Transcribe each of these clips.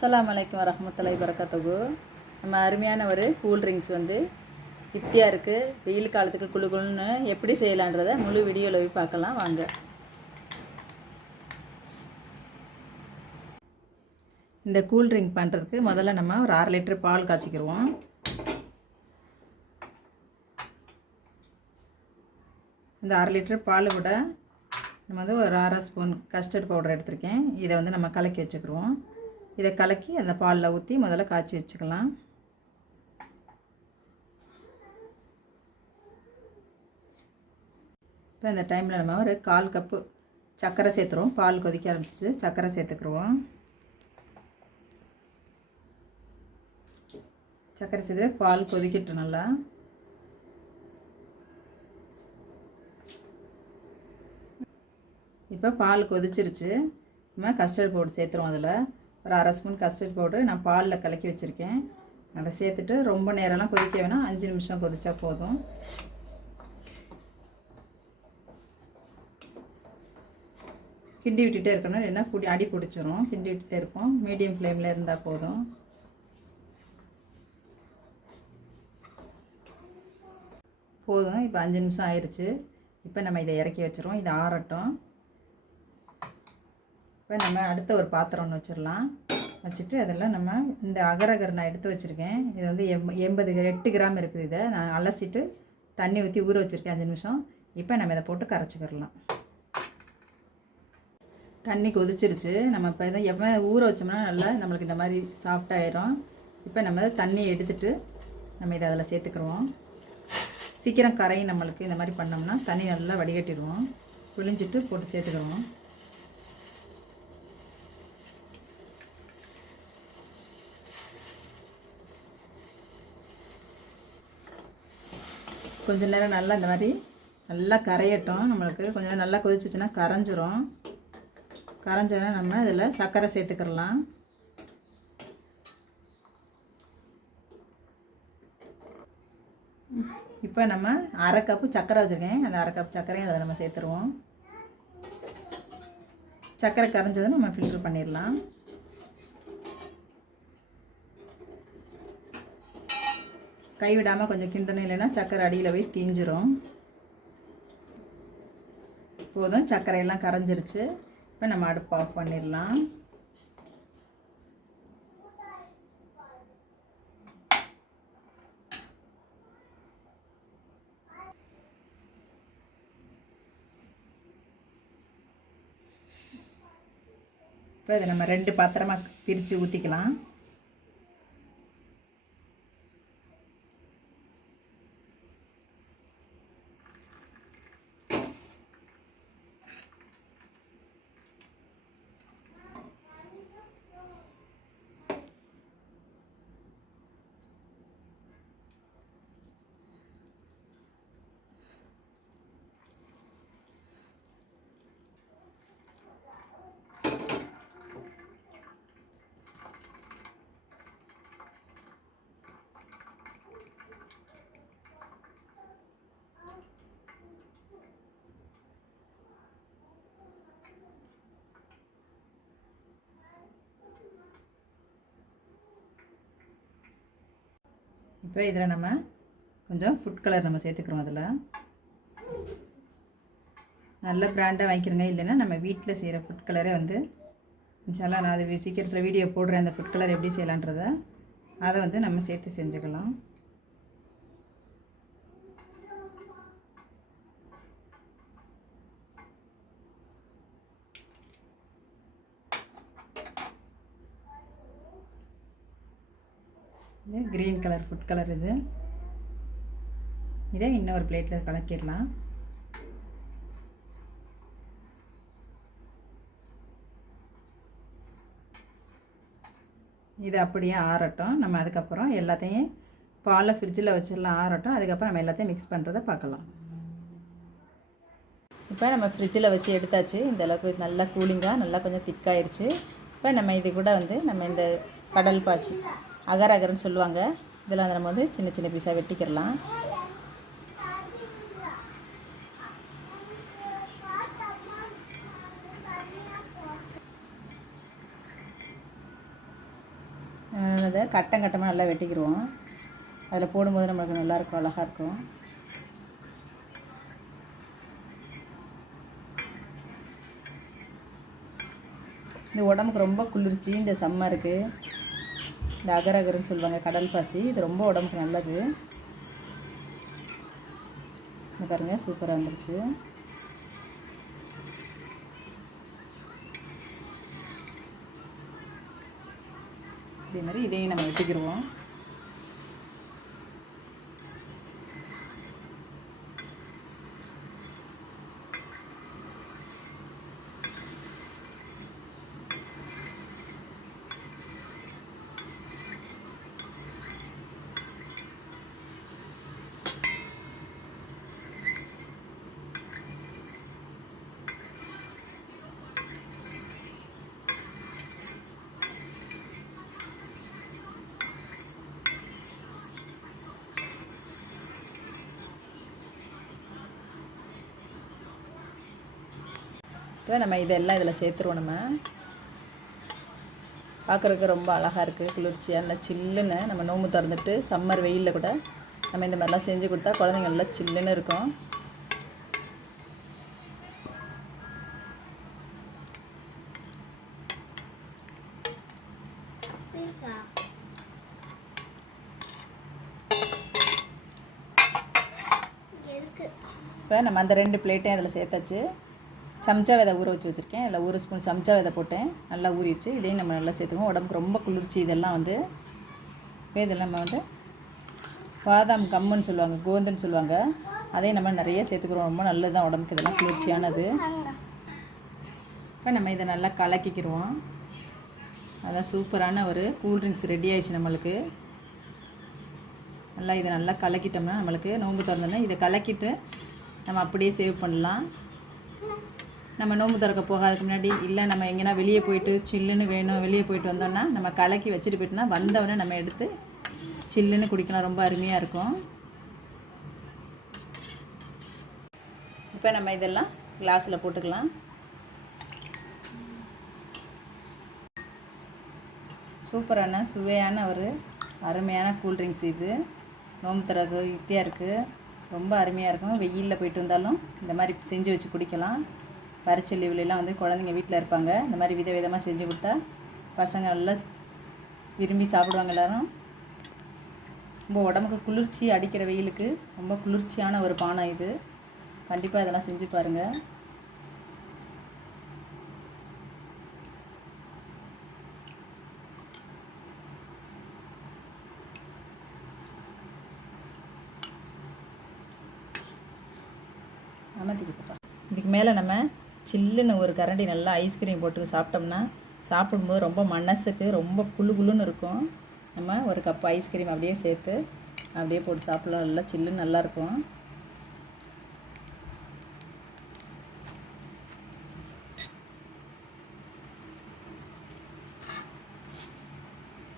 அஸ்ஸலாமு அலைக்கும் வரஹ்மத்துல்லாஹி வபரகாத்துஹு. நம்ம அருமையான ஒரு கூல் ட்ரிங்க்ஸ் வந்து யுக்தியாக இருக்குது. வெயில் காலத்துக்கு குளு குளுன்னு எப்படி செய்யலான்றதை முழு வீடியோவில் போய் பார்க்கலாம் வாங்க. இந்த கூல் ட்ரிங்க் பண்ணுறதுக்கு முதல்ல நம்ம ஒரு 1/2 லிட்டர் பால் காய்ச்சிக்கிடுவோம். இந்த 1/2 லிட்டர் பால் கூட நம்ம வந்து ஒரு 1/2 ஸ்பூன் கஸ்டர்ட் பவுடர் எடுத்திருக்கேன். இதை வந்து நம்ம கலக்கி வச்சுக்கிடுவோம். இதை கலக்கி அந்த பாலில் ஊற்றி முதல்ல காய்ச்சி வச்சுக்கலாம். இப்போ இந்த டைமில் நம்ம ஒரு 1/4 கப்பு சர்க்கரை சேர்த்துருவோம். பால் கொதிக்க ஆரம்பிச்சிச்சு, சர்க்கரை சேர்த்துக்குருவோம். சர்க்கரை சேர்த்து பால் கொதிக்கட்டும் நல்லா. இப்போ பால் கொதிச்சிருச்சு. நம்ம கஸ்டர்ட் பவுடர் சேர்த்துருவோம். அதில் ஒரு 1/2 ஸ்பூன் கஸ்டர்ட் பவுடர் நான் பாலில் கலக்கி வச்சுருக்கேன். அதை சேர்த்துட்டு ரொம்ப நேரம்லாம் கொதிக்க வேணாம், 5 நிமிஷம் கொதிச்சா போதும். கிண்டி விட்டுகிட்டே இருக்கணும், இல்லைன்னா அடி பிடிச்சிரும். கிண்டி விட்டுகிட்டே இருப்போம். மீடியம் ஃப்ளேமில் இருந்தால் போதும். போதும். இப்போ 5 நிமிஷம் ஆயிடுச்சு. இப்போ நம்ம இதை இறக்கி வச்சுருவோம். இது ஆறட்டும். இப்போ நம்ம அடுத்த ஒரு பாத்திரம் ஒன்று வச்சிடலாம். வச்சுட்டு அதில் நம்ம இந்த அகரகர் நான் எடுத்து வச்சுருக்கேன். இது வந்து 8 கிராம் இருக்குது. இதை நான் அலசிட்டு தண்ணி ஊற்றி ஊற வச்சுருக்கேன் 5 நிமிஷம். இப்போ நம்ம இதை போட்டு கரைச்சிக்கிடலாம். தண்ணி கொதிச்சிருச்சு. நம்ம இப்போ இதை எப்போ ஊற வச்சோம்னா நல்லா நம்மளுக்கு இந்த மாதிரி சாஃப்டாகிடும். இப்போ நம்ம தண்ணியை எடுத்துட்டு நம்ம இதை அதில் சேர்த்துக்கிடுவோம். சீக்கிரம் கரையும் நம்மளுக்கு. இந்த மாதிரி பண்ணோம்னா தண்ணி நல்லா வடிகட்டிடுவோம். புழிஞ்சிட்டு போட்டு சேர்த்துக்கிடுவோம். கொஞ்சம் நேரம் நல்லா இந்த மாதிரி நல்லா கரையட்டும். நம்மளுக்கு கொஞ்சம் நேரம் நல்லா கொதிச்சிச்சுன்னா கரைஞ்சிரும். கரைஞ்சோன்னா நம்ம இதில் சர்க்கரை சேர்த்துக்கிடலாம். இப்போ நம்ம 1/2 கப்பு சர்க்கரை வச்சுருக்கேன். அந்த 1/2 கப் சர்க்கரையும் அதில் நம்ம சேர்த்துருவோம். சர்க்கரை கரைஞ்சதுன்னு நம்ம ஃபில்ட்ரு பண்ணிடலாம். கைவிடாமல் கொஞ்சம் கிண்டணும், இல்லைன்னா சர்க்கரை அடியில் போய் தீஞ்சிரும். போதும், சர்க்கரையெல்லாம் கரைஞ்சிருச்சு. இப்போ நம்ம அடுப்பு ஆஃப் பண்ணிடலாம். இப்போ இதை நம்ம 2 பாத்திரமாக பிரித்து ஊற்றிக்கலாம். இப்போ இதில் நம்ம கொஞ்சம் ஃபுட் கலர் நம்ம சேர்த்துக்கிறோம். அதில் நல்ல பிராண்டாக வாங்கிக்கிறோங்க, இல்லைன்னா நம்ம வீட்டில் செய்கிற ஃபுட் கலரே வந்து இன்ஷால்லா நான் அது சீக்கிரத்தில் வீடியோ போடுறேன். அந்த ஃபுட் கலர் எப்படி செய்யலான்றதை அதை வந்து நம்ம சேர்த்து செஞ்சுக்கலாம். இது க்ரீன் கலர் ஃபுட் கலர். இதை இன்னொரு பிளேட்டில் கலக்கிடலாம். இது அப்படியே ஆறட்டும். நம்ம அதுக்கப்புறம் எல்லாத்தையும் பாலை ஃப்ரிட்ஜில் வச்சிடலாம், ஆறட்டும். அதுக்கப்புறம் நம்ம எல்லாத்தையும் மிக்ஸ் பண்ணுறதை பார்க்கலாம். இப்போ நம்ம ஃப்ரிட்ஜில் வச்சு எடுத்தாச்சு. இந்த அளவுக்கு நல்லா கூலிங்காக நல்லா கொஞ்சம் திக்காயிருச்சு. இப்போ நம்ம இது கூட வந்து நம்ம இந்த கடல் பாசி அகர் அகர்னு சொல்லுவாங்க, இதில் வந்து நம்ம வந்து சின்ன சின்ன பீஸாக வெட்டிக்கிடலாம். நம்ம இதை கட்டமாக நல்லா வெட்டிக்கிடுவோம். அதில் போடும்போது நம்மளுக்கு நல்லாயிருக்கும், அழகாக இருக்கும். இந்த உடம்புக்கு ரொம்ப குளிர்ச்சி. இந்த சம்மருக்கு இந்த அகரகருன்னு சொல்லுவாங்க, கடல் பாசி, இது ரொம்ப உடம்புக்கு நல்லது. இந்த பாருங்கள், சூப்பராக இருந்துருச்சு. இதே மாதிரி இதையும் நம்ம வெட்டிக்கிடுவோம். இப்போ நம்ம இதெல்லாம் இதில் சேர்த்துருவோம். நம்ம பார்க்குறதுக்கு ரொம்ப அழகாக இருக்குது, குளிர்ச்சியாக நல்லா சில்லுன்னு. நம்ம நோம்பு திறந்துட்டு சம்மர் வெயிலில் கூட நம்ம இந்த மாதிரிலாம் செஞ்சு கொடுத்தா குழந்தைங்க நல்லா சில்லுன்னு இருக்கும். இப்போ நம்ம அந்த 2 பிளேட்டையும் அதில் சேர்த்தாச்சு. சமச்சா விதை ஊற வச்சு வச்சுருக்கேன். இல்லை 1 ஸ்பூன் சமச்சா விதை போட்டேன், நல்லா ஊறிடுச்சு. இதையும் நம்ம நல்லா சேர்த்துக்குவோம். உடம்புக்கு ரொம்ப குளிர்ச்சி இதெல்லாம் வந்து. இப்போ இதெல்லாம் நம்ம வந்து பாதாம் கம்முன்னு சொல்லுவாங்க, கோந்துன்னு சொல்லுவாங்க, அதையும் நம்ம நிறைய சேர்த்துக்கிறோம். ரொம்ப நல்லது தான் உடம்புக்கு, இதெல்லாம் குளிர்ச்சியானது. இப்போ நம்ம இதை நல்லா கலக்கிக்கிடுவோம். அதான் சூப்பரான ஒரு கூல்ட்ரிங்க்ஸ் ரெடி ஆயிடுச்சு நம்மளுக்கு. நல்லா இதை நல்லா கலக்கிட்டோம்னா நம்மளுக்கு நோம்பு திறந்தோன்னா இதை கலக்கிட்டு நம்ம அப்படியே சேவ் பண்ணலாம். நம்ம நோம்பு திறக்க போகாதுக்கு முன்னாடி, இல்லை நம்ம எங்கேனா வெளியே போயிட்டு சில்லுன்னு வேணும், வெளியே போயிட்டு வந்தோம்னா நம்ம கலக்கி வச்சுட்டு போயிட்டோம்னா வந்தவொடனே நம்ம எடுத்து சில்லுன்னு குடிக்கலாம். ரொம்ப அருமையாக இருக்கும். இப்போ நம்ம இதெல்லாம் கிளாஸில் போட்டுக்கலாம். சூப்பரான சுவையான ஒரு அருமையான கூல்ட்ரிங்க்ஸ் இது. நோம்பு திறக்க யுக்தியாக இருக்குது, ரொம்ப அருமையாக இருக்கும். வெயிலில் போயிட்டு வந்தாலும் இந்த மாதிரி செஞ்சு வச்சு குடிக்கலாம். பரிச்சை லீவ்லாம் வந்து குழந்தைங்க வீட்டில் இருப்பாங்க, இந்த மாதிரி விதவிதமாக செஞ்சு கொடுத்தா பசங்க நல்லா விரும்பி சாப்பிடுவாங்க எல்லோரும். ரொம்ப உடம்புக்கு குளிர்ச்சி, அடிக்கிற வெயிலுக்கு ரொம்ப குளிர்ச்சியான ஒரு பானம் இது. கண்டிப்பாக இதெல்லாம் செஞ்சு பாருங்கள். இதுக்கு மேலே நம்ம சில்லுன்னு ஒரு கரண்டி நல்லா ஐஸ்கிரீம் போட்டு சாப்பிட்டோம்னா சாப்பிடும்போது ரொம்ப மனசுக்கு ரொம்ப குளுன்னு இருக்கும். நம்ம ஒரு கப் ஐஸ்கிரீம் அப்படியே சேர்த்து அப்படியே போட்டு சாப்பிடலாம். நல்லா சில்லுன்னு நல்லாயிருக்கும்.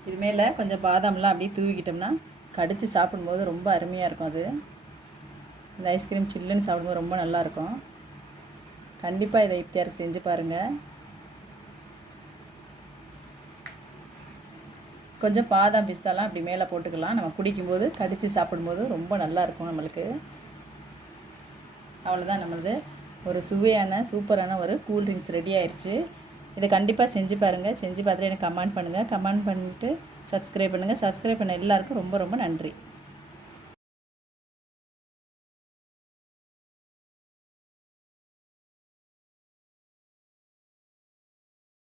இது மேலே கொஞ்சம் பாதாம்லாம் அப்படியே தூவிக்கிட்டோம்னா கடித்து சாப்பிடும்போது ரொம்ப அருமையாக இருக்கும். அது இந்த ஐஸ்கிரீம் சில்லுன்னு சாப்பிடும்போது ரொம்ப நல்லாயிருக்கும். கண்டிப்பாக இதை இஃப்தியாருக்கு செஞ்சு பாருங்கள். கொஞ்சம் பாதாம் பிஸ்தாலாம் அப்படி மேலே போட்டுக்கலாம். நம்ம குடிக்கும்போது கடித்து சாப்பிடும்போது ரொம்ப நல்லாயிருக்கும் நம்மளுக்கு. அவ்வளோதான், நம்மளது ஒரு சுவையான சூப்பரான ஒரு கூல்ட்ரிங்க்ஸ் ரெடி ஆயிடுச்சு. இதை கண்டிப்பாக செஞ்சு பாருங்கள். செஞ்சு பார்த்துட்டு எனக்கு கமெண்ட் பண்ணுங்கள். கமெண்ட் பண்ணிவிட்டு சப்ஸ்கிரைப் பண்ணுங்கள். சப்ஸ்கிரைப் பண்ண எல்லாருக்கும் ரொம்ப ரொம்ப நன்றி.